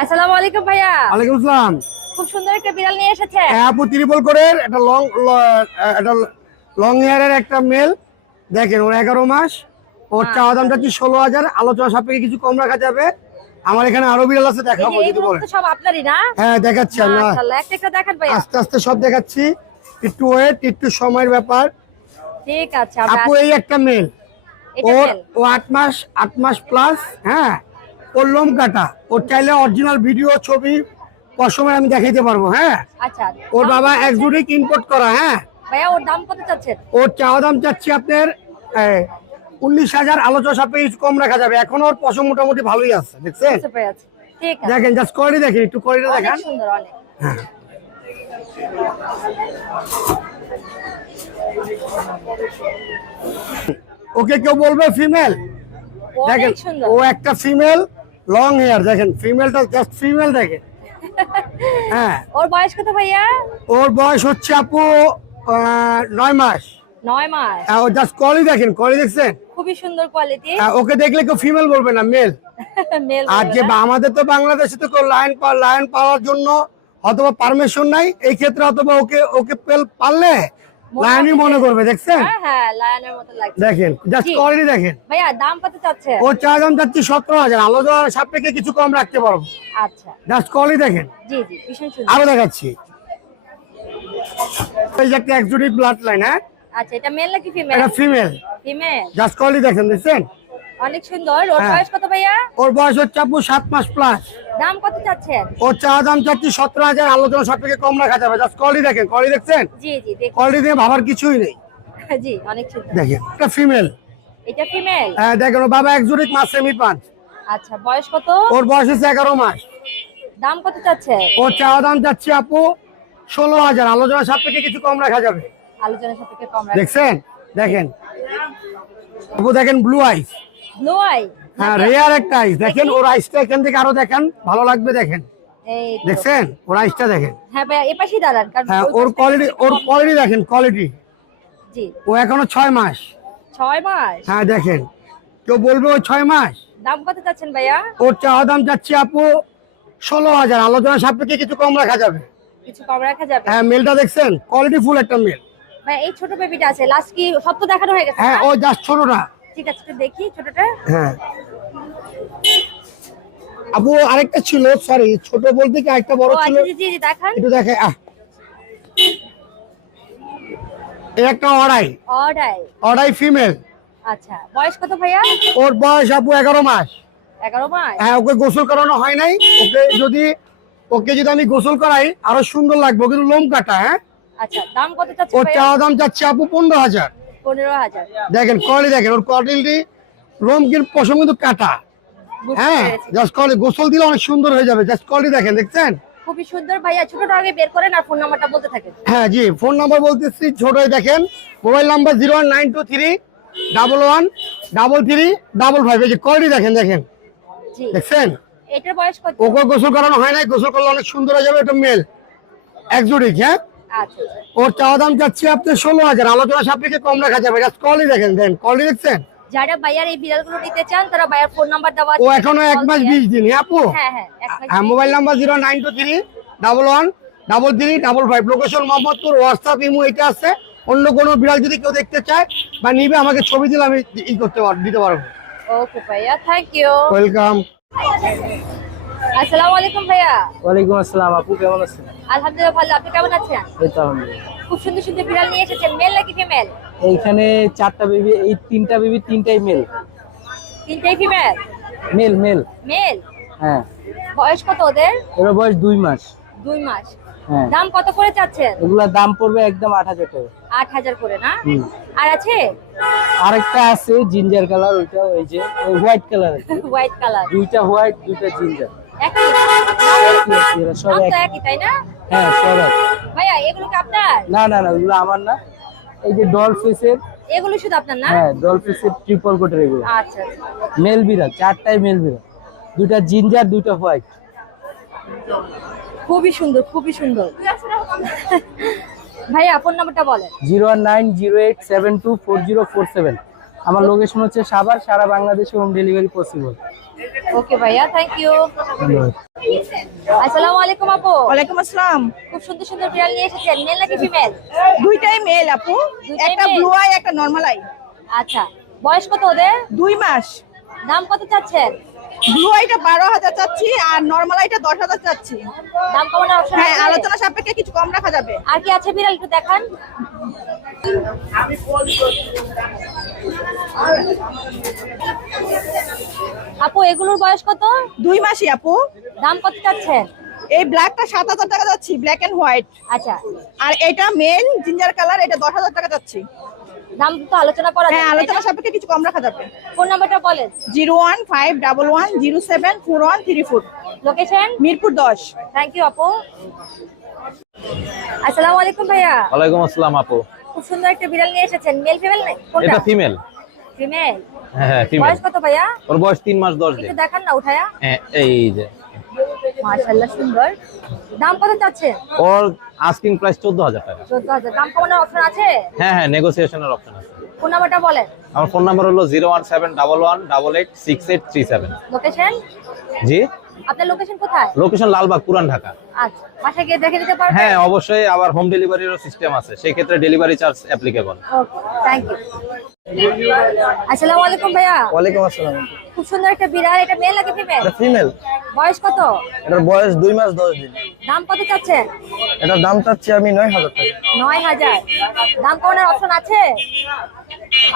আসসালামু আলাইকুম ভাইয়া। ওয়ালাইকুম আসসালাম। খুব সুন্দর একটা বিড়াল নিয়ে এসেছে। হ্যাঁ, আপু ত্রিপল করে একটা লং একটা লং হেয়ারের একটা মেল দেখেন ওর এগারো মাস ওর চাওয়া দাম যাচ্ছে ষোলো হাজার আলোচনা সাপেক্ষে কিছু কম রাখা যাবে। আমার এখানে আরও বিড়াল আছে দেখাবো যদি বলেন। সব আপনারই না? হ্যাঁ দেখাচ্ছি আমি মাশাআল্লাহ একটা একটা দেখান ভাইয়া। আস্তে আস্তে সব দেখাচ্ছি। একটু ওয়েট একটু সময়ের ব্যাপার। ঠিক আছে আপু এই একটা মেল ওর মেল ও আট মাস আট মাস প্লাস হ্যাঁ। ওর লোম কাটা। ওর চাইলে অরিজিনাল ভিডিও ছবি সময় আমি দেখাইতে পারব হ্যাঁ? আচ্ছা। ওর বাবা চাচ্ছেন? এক্সোটিক ইম্পোর্ট করা হ্যাঁ? ভাইয়া ওর দাম কত চাচ্ছেন? ওর চাওয়া দাম চাচ্ছি আপনার উনিশ হাজার আলোচনা কিছু কম রাখা যাবে। এখন ওর পশম মোটামুটি ভালোই আছে দেখছেন? দেখেন জাস্ট কোয়ালিটি দেখেন একটু কোয়ালিটি দেখেন। হ্যাঁ। ওকে কেউ বলবে ফিমেল? দেখেন ও একটা ফিমেল লং হেয়ার দেখেন ফিমেলটা জাস্ট ফিমেল দেখেন। হ্যাঁ। ওর বয়স কত ভাইয়া? ওর বয়স হচ্ছে আপু নয় মাস। নয় মাস। হ্যাঁ, ও জাস্ট কলি দেখেন কলি দেখছেন? খুবই সুন্দর কোয়ালিটি হ্যাঁ, ওকে দেখলে কেউ ফিমেল বলবে না মেল মেল আর যে আমাদের তো বাংলাদেশে তো কেউ লাইন লাইন পাওয়ার জন্য অথবা পারমিশন নাই এই ক্ষেত্রে অথবা ওকে ওকে পেল পারলে লাইনই মনে করবে দেখছেন? হ্যাঁ হ্যাঁ লায়নের মতো লাগছে। দেখেন জাস্ট। কোয়ালিটি দেখেন। ভাইয়া দাম কত চাচ্ছে ও চা দাম চাচ্ছে সাপেক্ষে কিছু কম রাখতে পারব। আচ্ছা। জাস্ট কোয়ালিটি দেখেন। জি জি ভীষণ সুন্দর। আরও দেখাচ্ছি। এই যে একটা ব্লাড লাইন হ্যাঁ? আচ্ছা এটা মেল নাকি ফিমেল এটা ফিমেল ফিমেল জাস্ট কোয়ালিটি দেখেন দেখছেন? অনেক সুন্দর। ওর হ্যাঁ। বয়স কত ভাইয়া? ওর বয়স হচ্ছে আপু সাত মাস প্লাস দাম কত চাচ্ছেন? ওর চা দাম চাচ্ছি সতেরো হাজার। আলোচনা সাপেক্ষে কম রাখা যাবে। জাস্ট দেখেন দেখছেন? জি জি দিয়ে ভাবার কিছুই নেই। জি অনেক সুন্দর। দেখেন একটা ফিমেল এটা ফিমেল হ্যাঁ দেখেন বাবা একজুটিক মাস সেমি পাঁচ আচ্ছা বয়স কত? ওর বয়স হচ্ছে এগারো মাস। দাম কত চাচ্ছে ওর চাওয়া দাম যাচ্ছে আপু ষোলো হাজার। আলোচনা সাপেক্ষে কিছু কম রাখা যাবে। আলোচনা সাপেক্ষে কম দেখছেন? দেখেন। আপু দেখেন ব্লু আইস ব্লু আই হ্যাঁ রেয়ার একটা আইস দেখেন ওর আইসটা এখান থেকে আরও দেখেন ভালো লাগবে দেখেন। এই। দেখছেন? ওর আইসটা দেখেন। হ্যাঁ ভাইয়া এ পাশেই দাঁড়ান কারণ হ্যাঁ ওর কোয়ালিটি ওর কোয়ালিটি দেখেন কোয়ালিটি জি। ও এখনও ছয় মাস। ছয় মাস? হ্যাঁ দেখেন। কেউ বলবে ওই ছয় মাস? দাম কত চাচ্ছেন ভাইয়া? ওর চাওয়া দাম যাচ্ছে আপু ষোলো হাজার। আলোচনা সাপেক্ষে কিছু কম রাখা যাবে। কিছু কম রাখা যাবে? হ্যাঁ মেলটা দেখছেন? কোয়ালিটি ফুল একটা মেল ভাই এই ছোট বেবিটা আছে। লাস্ট কি সব তো দেখানো হয়ে গেছে হ্যাঁ ও জাস্ট ছোটটা। ঠিক আছে একটু দেখি ছোটটা। হ্যাঁ। আপু আরেকটা ছিল সরি ছোট বলতে কি আরেকটা বড় ও ছিল? আচ্ছা জি জি দেখান। একটু দেখে আহ। একটা অড়াই। অর্ডার অড়াই ফিমেল আচ্ছা বয়স কত ভাইয়া? ওর বয়স আপু এগারো মাস। এগারো মাস। হ্যাঁ ওকে গোসল করানো হয় নাই। ওকে যদি ওকে যদি আমি গোসল করাই আরও সুন্দর লাগবে। কিন্তু লোম কাটা হ্যাঁ? আচ্ছা দাম কত চাচ্ছে ওর চাওয়া দাম চাচ্ছে আপু পনেরো হাজার। পনেরো হাজার। দেখেন কোয়ালিটি দেখেন ওর কোয়ালিটি কিন্তু পশম কিন্তু কাটা। হ্যাঁ জাস্ট কোয়ালিটি গোসল দিলে অনেক সুন্দর হয়ে যাবে জাস্ট কোয়ালিটি দেখেন দেখছেন? খুবই সুন্দর ভাইয়া ছোটটা আগে বের করেন আর ফোন নাম্বারটা বলতে থাকেন। হ্যাঁ জি ফোন নাম্বার বলতেছি ছোটই দেখেন mobile number zero one nine two three double one double three double five এই যে কোয়ালিটি দেখেন দেখেন। দেখছেন? এটার বয়স কত? ওকে গোসল করানো হয় গোসল করলে অনেক সুন্দর হয়ে যাবে এটা মেল একজোটিক হ্যাঁ? ওর চাওয়া দাম চাচ্ছি আপনি ষোলো হাজার। আলোচনা সাপেক্ষে কম রাখা যাবে। জাস্ট কলই দেখেন দেন কলই দেখছেন? যারা এই বিড়ালগুলো নিতে চান তারা ফোন নাম্বার দেওয়া ও এখনও এক মাস বিশ দিন হ্যাঁ আপু? হ্যাঁ হ্যাঁ mobile number two three double one double three double five. Location Mohammadpur WhatsApp imo এটা আছে। অন্য কোনো বিড়াল যদি কেউ দেখতে চায় বা নিবে আমাকে ছবি দিলে আমি ই করতে পারব দিতে পারব। ওকে ভাইয়া থ্যাংক ইউ ওয়েলকাম আসসালামু আলাইকুম ভাইয়া। ওয়ালাইকুম আসসালাম আপু কেমন আছেন? আলহামদুলিল্লাহ ভালো আপনি কেমন আছেন? এই তো আলহামদুলিল্লাহ। খুব সুন্দর সুন্দর বিড়াল নিয়ে এসেছেন মেল নাকি ফিমেল এইখানে চারটা বেবি এই তিনটা বেবি তিনটাই মেল তিনটাই ফিমেল মেল মেল মেল হ্যাঁ। বয়স কত ওদের? এবার বয়স দুই মাস। দুই মাস। হ্যাঁ। দাম কত করে চাচ্ছেন? এগুলার দাম পড়বে একদম আট হাজার টাকা। আট হাজার করে না? আর আছে? আরেকটা আছে জিঞ্জার কালার ওইটা ওই যে হোয়াইট কালার হোয়াইট কালার দুইটা হোয়াইট দুইটা জিঞ্জার এরা সব দাম তো এক একই। তাই না? হ্যাঁ সব এক ভাইয়া এগুলো কি আপনার? না না না আমার না। এই যে ডল ফেসের এগুলো শুধু আপনার না? হ্যাঁ ডল ফেসের ট্রিপল কোটের এগুলো। আচ্ছা আচ্ছা। মেল বিড়াল চারটাই মেল বিড়াল। দুইটা জিঞ্জার দুইটা হোয়াইট। খুবই সুন্দর খুবই সুন্দর। ভাইয়া ফোন নাম্বারটা বলেন। Zero nine zero eight seven two four zero four seven. আমার লোকেশন হচ্ছে সাভার সারা বাংলাদেশে হোম ডেলিভারি পসিবল ওকে ভাইয়া থ্যাংক ইউ আসসালামু আলাইকুম আপু। ওয়ালাইকুম আসসালাম। খুব সুন্দর সুন্দর বিড়াল নিয়ে এসেছেন মেল নাকি ফিমেল দুইটাই মেল আপু। একটা ব্লু আই একটা নর্মাল আই আচ্ছা বয়স কত ওদের? দুই মাস। দাম কত চাচ্ছেন? ব্লু আইটা বারো হাজার চাচ্ছি আর নর্মাল আইটা দশ হাজার চাচ্ছি। দাম কমানোর অপশন হ্যাঁ আলোচনা সাপেক্ষে কিছু কম রাখা যাবে। আর কি আছে বিড়াল একটু দেখান। আপু এগুলোর বয়স কত? দুই মাসই আপু। দাম কত চাচ্ছেন এই ব্ল্যাকটা সাত হাজার টাকা যাচ্ছি ব্ল্যাক এন্ড হোয়াইট আচ্ছা। আর এটা মেন জিঞ্জার কালার এটা দশ হাজার টাকা যাচ্ছি। দাম তো আলোচনা করা হ্যাঁ আলোচনা সাপেক্ষে কিছু কম রাখা যাবে। ফোন নাম্বারটা বলেন। Zero one five double one zero seven four one three four. Location Mirpur দশ। থ্যাংক ইউ আপু। আসসালামু আলাইকুম ভাইয়া। ওয়ালাইকুম আসসালাম আপু। খুব সুন্দর একটা বিড়াল নিয়ে এসেছেন। মেল ফিমেল কোনটা? এটা ফিমেল ফিমেল হ্যাঁ হ্যাঁ ফিমেল বয়স কত ভাইয়া? ওর বয়স তিন মাস দশ দিন। একটু দেখান না উঠায়া। হ্যাঁ, এই যে। মাশাআল্লাহ সুন্দর। দাম কত ওর আস্কিং প্রাইস চোদ্দ হাজার টাকা। চোদ্দ হাজার দাম কমানোর অপশন আছে? হ্যাঁ হ্যাঁ নেগোসিয়েশনের অপশন আছে। ফোন নাম্বারটা বলেন। আমার ফোন নাম্বার হলো zero one seven double one double eight six eight three seven. Location জি? আপনার লোকেশন কোথায়? লোকেশন লালবাগ পুরান ঢাকা। আচ্ছা গিয়ে দেখে দিতে পারবেন? হ্যাঁ অবশ্যই আবার হোম ডেলিভারিরও সিস্টেম আছে সেই ক্ষেত্রে delivery charge applicable okay thank you আসসালামু আলাইকুম ভাইয়া। ওয়ালাইকুম আসসালাম। খুব সুন্দর একটা বিড়াল এটা মেল নাকি ফিমেল এটা ফিমেল বয়স কত? এটার বয়স 2 মাস 10 দিন। দাম কত চাচ্ছে? এটার দাম চাচ্ছি আমি 9000 টাকা। 9000 দাম অপশন আছে?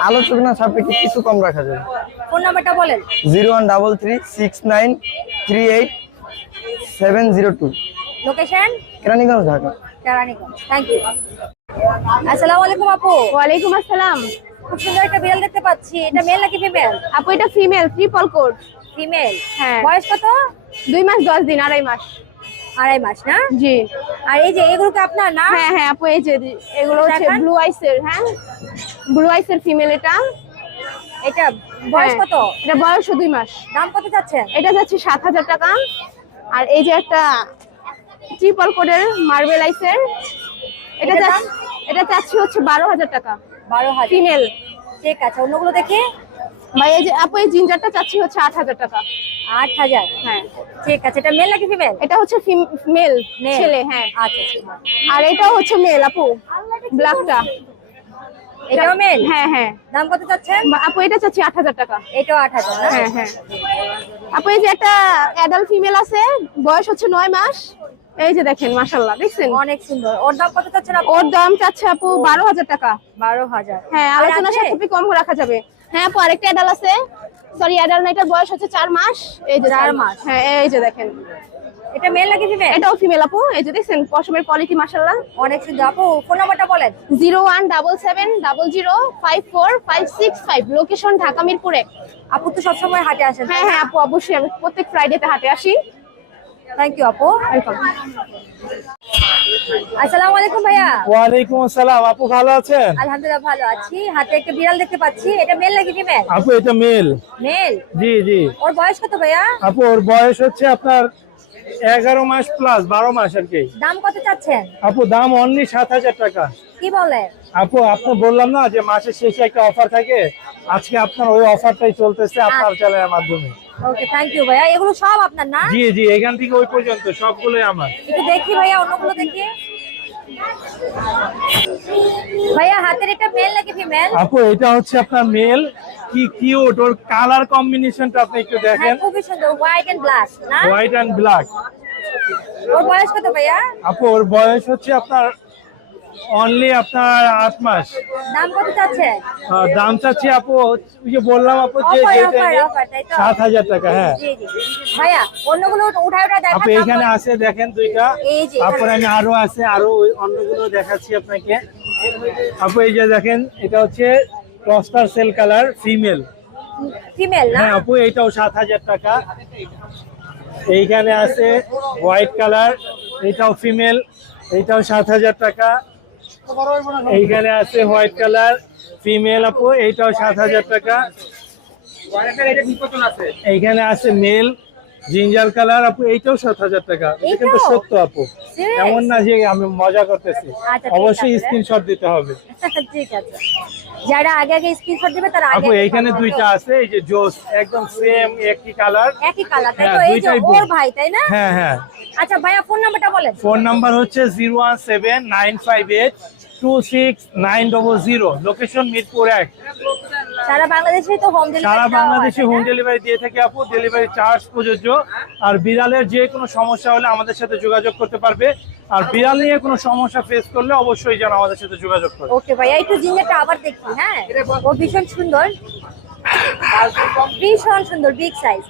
আলোচনা সাপেক্ষে কিছু কম রাখা যাবে? ফোন নাম্বারটা বলেন। 01336938702 location Keraniganj Dhaka. Keraniganj. Thank you আসসালামু আলাইকুম আপু। ওয়ালাইকুম আসসালাম। খুব সুন্দর একটা বিড়াল দেখতে পাচ্ছি। এটা মেল নাকি ফিমেল আপু এটা ফিমেল ট্রিপল কোড ফিমেল হ্যাঁ। বয়স কত? দুই মাস দশ দিন আড়াই মাস। আড়াই মাস না? জি। আর এই যে এগুলো কি আপনার না? হ্যাঁ হ্যাঁ আপু এই যে এগুলো হচ্ছে। ব্লু আইসের হ্যাঁ? ব্লু আইসের ফিমেল এটা। এটা বয়স হ্যাঁ, কত? এটা বয়স দুই মাস। দাম কত চাচ্ছেন এটা যাচ্ছে সাত হাজার টাকা। আর এই যে একটা ট্রিপল কোডের মার্বেল আইসের এটা এটা চাচ্ছি হচ্ছে বারো হাজার টাকা। বারো হাজার। ফিমেল ঠিক আছে অন্যগুলো দেখি। ভাই এই যে আপু এই জিঞ্জারটা চাচ্ছি হচ্ছে আট হাজার টাকা। আট হাজার? হ্যাঁ। ঠিক আছে এটা মেল নাকি ফিমেল এটা হচ্ছে মেল ছেলে হ্যাঁ। আচ্ছা আচ্ছা। আর এটাও হচ্ছে মেল আপু। ব্ল্যাকটা এটাও মেল হ্যাঁ হ্যাঁ। দাম কত চাচ্ছেন? আপু এটা চাচ্ছি আট হাজার টাকা। এটাও আট হাজার না? হ্যাঁ হ্যাঁ। আপু এই যে একটা অ্যাডাল্ট ফিমেল আছে বয়স হচ্ছে নয় মাস। এই যে দেখেন মাশাল্লাহ দেখছেন? অনেক সুন্দর। ওর দাম কত চাচ্ছেন আপু? ওর দাম চাচ্ছে আপু বারো হাজার টাকা। বারো হাজার। হ্যাঁ আলোচনা? সাপেক্ষে কম রাখা যাবে। হ্যাঁ আপু আরেকটা অ্যাডাল আছে। সরি অ্যাডাল না এটার বয়স হচ্ছে চার মাস। এই যে চার চার মাস। মাস হ্যাঁ এই যে দেখেন। এটা মেল নাকি ফিমেল এটাও ফিমেল আপু। এই যে দেখছেন পশমের কোয়ালিটি মাশাল্লাহ অনেক সুন্দর। আপু ফোন নাম্বারটা বলেন। Zero one double seven double zero five four five six five. Location Dhaka মিরপুরে। আপু তো সবসময় হাটে আসেন হ্যাঁ হ্যাঁ আপু অবশ্যই। আমি প্রত্যেক ফ্রাইডেতে হাটে আসি। থ্যাংক ইউ আপু ওয়েলকাম আসসালামু আলাইকুম ভাইয়া ওয়ালাইকুম আসসালাম আপু ভালো আছেন? আলহামদুলিল্লাহ ভালো আছি। হাতে একটা বিড়াল দেখতে পাচ্ছি। এটা মেল নাকি ফিমেল আপু এটা মেল মেল জি জি। ওর বয়স কত ভাইয়া? আপু ওর বয়স হচ্ছে আপনার এগারো মাস প্লাস বারো মাস আর কি। দাম কত চাচ্ছেন? আপু দাম অনলি সাত হাজার টাকা। কি বলে? আপু আপনি বললাম না যে মাসের শেষে একটা অফার থাকে। আজকে আপনার ওই অফারটাই চলতেছে আপনার চ্যানেলের মাধ্যমে। ওকে থ্যাংক ইউ ভাইয়া। এগুলো সব আপনার না? জি জি এখান থেকে ওই পর্যন্ত সবগুলোই আমার। একটু দেখি ভাইয়া অন্যগুলো দেখি। ভাইয়া হাতের এটা মেল নাকি ফিমেল আপু এটা হচ্ছে আপনার মেল কি কিউট ওর কালার কম্বিনেশনটা আপনি একটু হ্যাঁ দেখেন। খুবই সুন্দর। হোয়াইট এন্ড ব্ল্যাক না? হোয়াইট অ্যান্ড ব্ল্যাক ওর বয়স কত ভাইয়া? আপু ওর বয়স হচ্ছে আপনার অনলি আপনার আট মাস। দাম কত চাচ্ছে? দাম চাচ্ছি আপু ওই যে বললাম আপু যে? সাত হাজার টাকা হ্যাঁ। ভাইয়া অন্যগুলো উঠায় উঠায় দেখা আপু এখানে আছে দেখেন দুইটা। তারপরে আমি আরও আছে আরও অন্যগুলো দেখাচ্ছি আপনাকে। আপু এই যে দেখেন এটা হচ্ছে cluster cell colour female female না? হ্যাঁ আপু এইটাও সাত হাজার টাকা। এইখানে আছে হোয়াইট কালার এটাও ফিমেল এইটাও সাত হাজার টাকা। এইখানে আছে হোয়াইট কালার ফিমেল আপু এইটাও সাত হাজার টাকা। এইখানে আছে মেল জিঞ্জার কালার আপু এইটাও সাত হাজার টাকা। কিন্তু সত্য আপু। এমন না যে আমি মজা করতেছি। আচ্ছা, অবশ্যই স্ক্রিনশট দিতে হবে। ঠিক আছে। যারা আগে আগে স্ক্রিনশট দিবে তারা আগে আপু এইখানে দুইটা আছে এই যে জোস একদম সেম একই কালার একই কালার তাই তো? হ্যাঁ, এই যে ওর ভাই তাই না? হ্যাঁ হ্যাঁ। আচ্ছা ভাইয়া ফোন নাম্বারটা বলেন। ফোন নাম্বার হচ্ছে 0179588 two six nine double zero location Mirpur এক। সারা বাংলাদেশে তো হোম ডেলিভারি সারা বাংলাদেশে হোম ডেলিভারি দিয়ে থাকে আপু ডেলিভারি চার্জ প্রযোজ্য। আর বিড়ালের যে কোনো সমস্যা হলে আমাদের সাথে যোগাযোগ করতে পারবে। আর বিড়াল নিয়ে কোনো সমস্যা ফেস করলে অবশ্যই যেন আমাদের সাথে যোগাযোগ করবে। ওকে ভাইয়া একটু জিনিসটা আবার দেখি হ্যাঁ? ও ভীষণ সুন্দর। ভীষণ সুন্দর বিগ সাইজ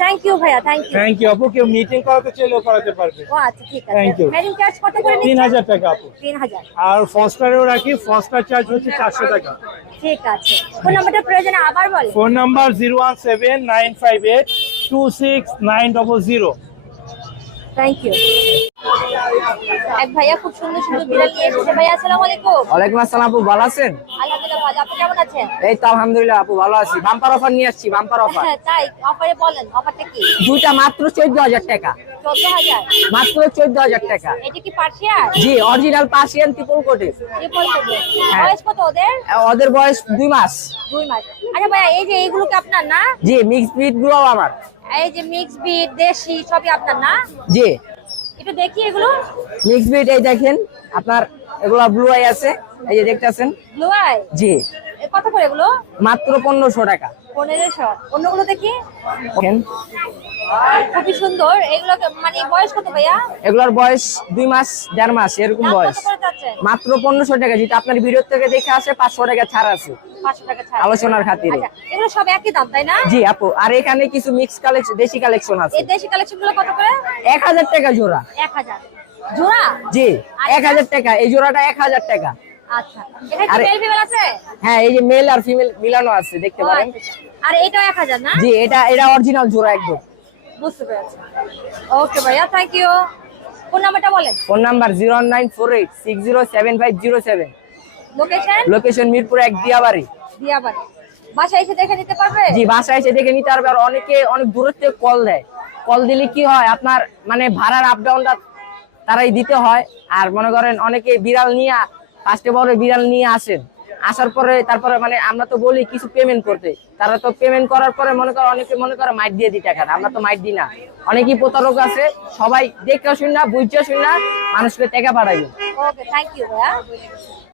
থ্যাংক ইউ ভাইয়া থ্যাংক ইউ থ্যাংক ইউ আপু কেউ মিটিং করাতে চাইলেও করাতে পারবে। ও আচ্ছা ঠিক আছে। Thank you. মেরিন চার্জ কত করে নিচ্ছেন? হাজার টাকা আপু। তিন হাজার আর ফস্টারেও রাখি ফস্টার চার্জ হচ্ছে চারশো টাকা। ঠিক আছে। ফোন নাম্বারটা প্রয়োজনে আবার বল phone number zero one seven nine five eight two six nine double zero thank you এক ভাইয়া খুব সুন্দর সুন্দর বিড়াল নিয়ে এসেছে। ভাইয়া আসসালামু আলাইকুম। ওয়ালাইকুম আসসালাম আপু ভালো আছেন? আলহামদুলিল্লাহ ভালো। আপনি কেমন আছেন? এই তো আলহামদুলিল্লাহ আপু ভালো আছি। বাম্পার অফার নিয়ে আসছি বাম্পার অফার হ্যাঁ তাই। অফারে বলেন অফারটা কি? দুইটা মাত্র চোদ্দ হাজার টাকা। চোদ্দ হাজার? মাত্র চোদ্দ হাজার টাকা। এটা কি পার্সিয়ান? জি অরিজিনাল পার্সিয়ান কোটে ট্রিপল করবে হ্যাঁ। বয়স কত ওদের? ওদের বয়স দুই মাস। দুই মাস। আচ্ছা ভাইয়া এই যে এইগুলো কি আপনার না? জি মিক্স ব্রিডগুলো আমার। এই যে মিক্স বিট দেশি সবই আপনার না? জি। একটু দেখি এগুলো। মিক্স ব্রিড এই দেখেন আপনার এগুলো ব্লু আই আছে এই যে দেখতেছেন? ব্লু আই জি। কত করে এগুলো? মাত্র পনেরোশো টাকা। 1500 অন্যগুলো দেখি। দেখেন। খুবই সুন্দর। এগুলো মানে বয়স কত ভাইয়া? এগুলোর বয়স দুই মাস দেড় মাস এরকম বয়স। মাত্র পনেরোশো টাকা যেটা আপনার ভিডিও থেকে দেখে আসে পাঁচশো টাকা ছাড় আছে। আলোচনার খাতিরে। আচ্ছা এগুলো সব একই দাম তাই না? জি আপু আর এখানে কিছু মিক্স কালেকশন দেশি কালেকশন আছে। এই দেশি কালেকশনগুলো কত করে? এক হাজার টাকা জোড়া। এক হাজার। জোড়া? জি আর এক হাজার টাকা এই জোড়াটা এক হাজার টাকা। আচ্ছা। এখানে কি মেল ফিমেল আছে? হ্যাঁ এই যে মেল আর ফিমেল মিলানো আছে দেখতে পারেন। আচ্ছা, আচ্ছা। আর এটাও এক হাজার না? জি এটা এটা অরিজিনাল জোড়া একদম। বুঝতে পেরেছি। ওকে ভাইয়া থ্যাংক ইউ ফোন নাম্বারটা বলেন। Phone number zero nine four eight six zero seven five zero seven location location Mirpur এক দিয়াবাড়ি। দিয়াবাড়ি। বাসায় এসে দেখে নিতে পারবে? জি বাসায় এসে দেখে নিতে পারবে। আর অনেকে অনেক দূরের থেকে কল দেয়। কল দিলে কি হয় আপনার মানে ভাড়ার আপ ডাউনটা তারাই দিতে হয়। আর মনে করেন অনেকে বিড়াল নিয়ে ফার্স্টে বড় বিড়াল নিয়ে আসেন। আসার পরে তারপরে মানে আমরা তো বলি কিছু পেমেন্ট করতে। তারা তো পেমেন্ট করার পরে মনে করো অনেকে মনে করো মাইট দিয়ে দিই টাকাটা, আমরা তো মাইট দিই না। অনেকেই প্রতারক আছে, সবাই দেখে শুন না বুঝতে শুন না, মানুষকে টাকা পাঠাইবে ওকে থ্যাংক ইউ ভাইয়া।